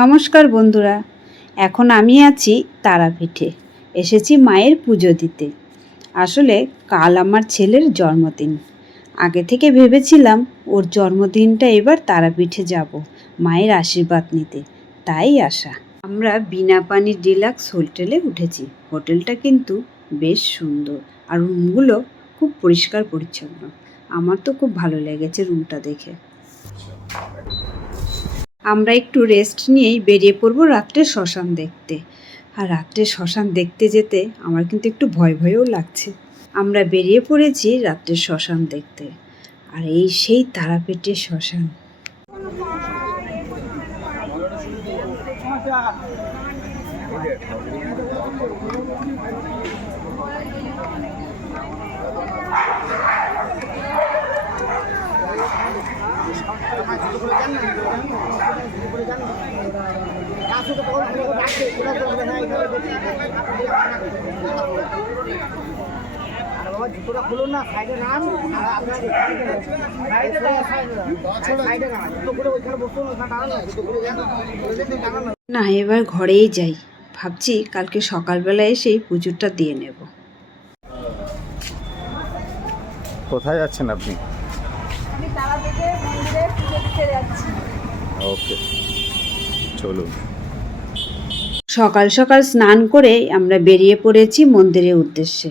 নমস্কার বন্ধুরা, এখন আমি আছি তারাপীঠে। এসেছি মায়ের পুজো দিতে। আসলে কাল আমার ছেলের জন্মদিন। আগে থেকে ভেবেছিলাম ওর জন্মদিনটা এবার তারাপীঠে যাব, মায়ের আশীর্বাদ নিতে। তাই আসা আমরা বিনা পানির ডিলাক্স হোটেলে উঠেছি। হোটেলটা কিন্তু বেশ সুন্দর আর রুমগুলো খুব পরিষ্কার পরিচ্ছন্ন। আমার তো খুব ভালো লেগেছে রুমটা দেখে। আমরা একটু রেস্ট নিয়েই বেরিয়ে পড়ব রাত্রে শ্মশান দেখতে। আর রাত্রে শ্মশান দেখতে যেতে আমার কিন্তু একটু ভয় ভয়ও লাগছে। আমরা বেরিয়ে পড়েছি রাত্রে শ্মশান দেখতে। আর এই সেই তারাপীঠের শ্মশান। জুতোটা খুলুন না সাইডে নাম আর আপনার সাইডে সাইডে না জুতো খুলে ওইখানে বসুন ওখানে দাঁড়ান না জুতো খুলে যান না। না এবার ঘরেই যাই। ভাবছি কালকে সকালবেলা এসেই পুজোটা দিয়ে নেব। কোথায় যাচ্ছেন আপনি? আমি তারাপীঠে মন্দিরে পুজো দিতে যাচ্ছি। ওকে। চলুন। সকাল সকাল স্নান করে আমরা বেরিয়ে পড়েছি মন্দিরের উদ্দেশ্যে।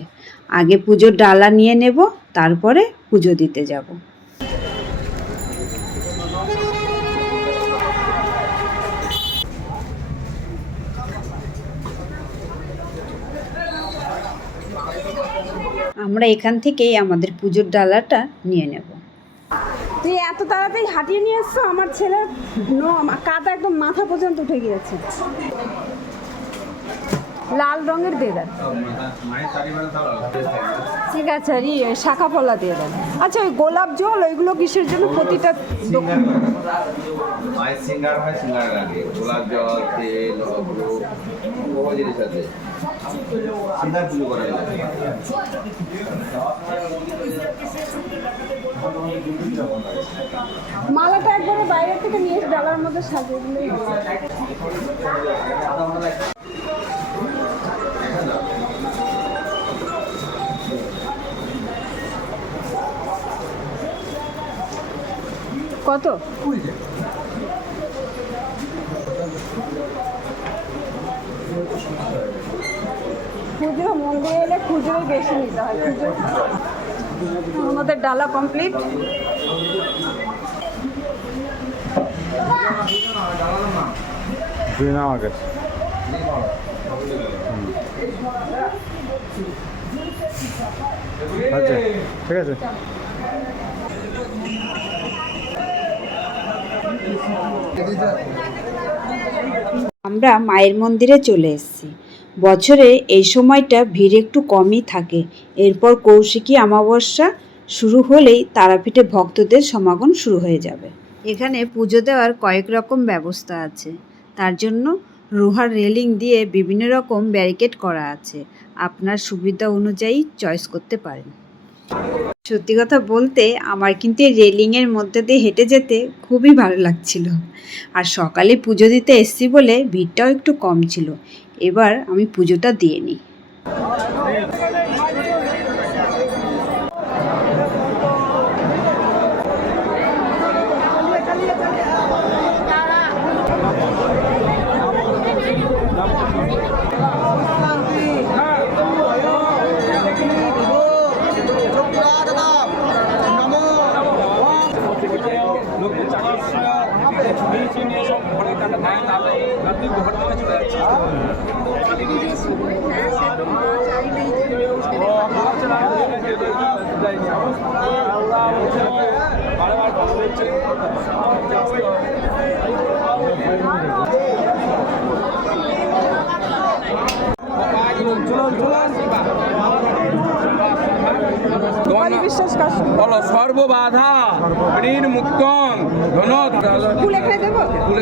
আগে পুজোর ডালা নিয়ে নেব, তারপরে পুজো দিতে যাব। আমরা এখান থেকেই আমাদের পুজোর ডালাটা নিয়ে নেব। তুই এত তাড়াতাড়ি হাঁটিয়ে নিয়ে এসছো? আমার ছেলের কাদা একদম মাথা পর্যন্ত উঠে গিয়েছে। লাল রঙের দিয়ে দেন। ঠিক আছে আর ইয়ে শাখা পলা দিয়ে দেন। আচ্ছা ওই গোলাপ জল ওইগুলো কিসের জন্য? প্রতিটা সিঙ্গার হয়। সিঙ্গার লাগে। গোলাপ জল তেল বহু জিনিস আছে। সিঙ্গার পুজো করা মালাটা একবারে বাইরে থেকে নিয়ে ডালার মধ্যে সাজিয়ে দিলেই হবে। কত? খুচরো মন্দিরে এলে খুচরোই বেশি নিতে হয় খুচরো। আমাদের ডালা কমপ্লিট দুই আগে। আচ্ছা ঠিক আছে। আমরা মায়ের মন্দিরে চলে এসেছি। বছরে এই সময়টা ভিড় একটু কমই থাকে। এরপর কৌশিকী অমাবস্যা শুরু হলেই তারাপীঠে ভক্তদের সমাগম শুরু হয়ে যাবে। এখানে পুজো দেওয়ার কয়েক রকম ব্যবস্থা আছে। তার জন্য লোহার রেলিং দিয়ে বিভিন্ন রকম ব্যারিকেড করা আছে। আপনার সুবিধা অনুযায়ী চয়েস করতে পারেন। সত্যি কথা বলতে আমার কিন্তু রেলিংয়ের মধ্যে দিয়ে হেঁটে যেতে খুবই ভালো লাগছিল। আর সকালে পুজো দিতে এসছি বলে ভিড়টাও একটু কম ছিল। এবার আমি পুজোটা দিয়ে নিই। বলো সর্ববাধা ঋণ মুক্তং ধন ফুল এখানে দেবো? ফুল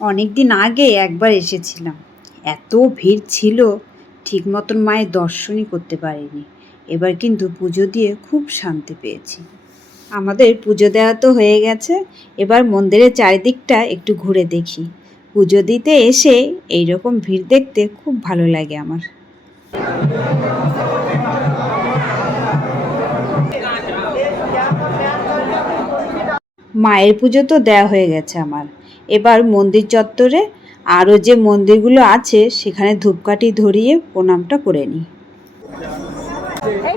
অনেক দিন আগে একবার এসেছিলাম। এত ভিড় ছিল ঠিক মতন মায়ের দর্শনই করতে পারিনি। এবার কিন্তু পুজো দিয়ে খুব শান্তি পেয়েছি। আমাদের পুজো দেওয়া তো হয়ে গেছে। এবার মন্দিরের চারিদিকটা একটু ঘুরে দেখি। পুজো দিতে এসে এই রকম ভিড় দেখতে খুব ভালো লাগে আমার। মায়ের পুজো তো দেওয়া হয়ে গেছে আমার। এবার মন্দির চত্বরে আরও যে মন্দিরগুলো আছে, সেখানে ধূপকাঠি ধরিয়ে প্রণামটা করে নিই। এই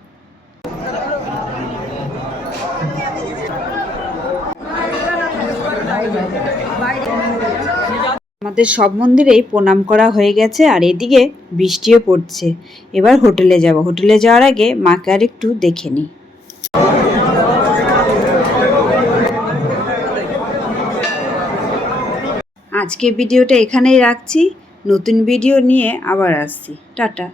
আমাদের সব মন্দিরেই প্রণাম করা হয়ে গেছে আর এদিকে বৃষ্টিও পড়ছে। এবার হোটেলে যাব। হোটেলে যাওয়ার আগে মাকে আর একটু দেখে নিই। আজকে ভিডিওটা এখানেই রাখছি। নতুন ভিডিও নিয়ে আবার আসছি। টাটা।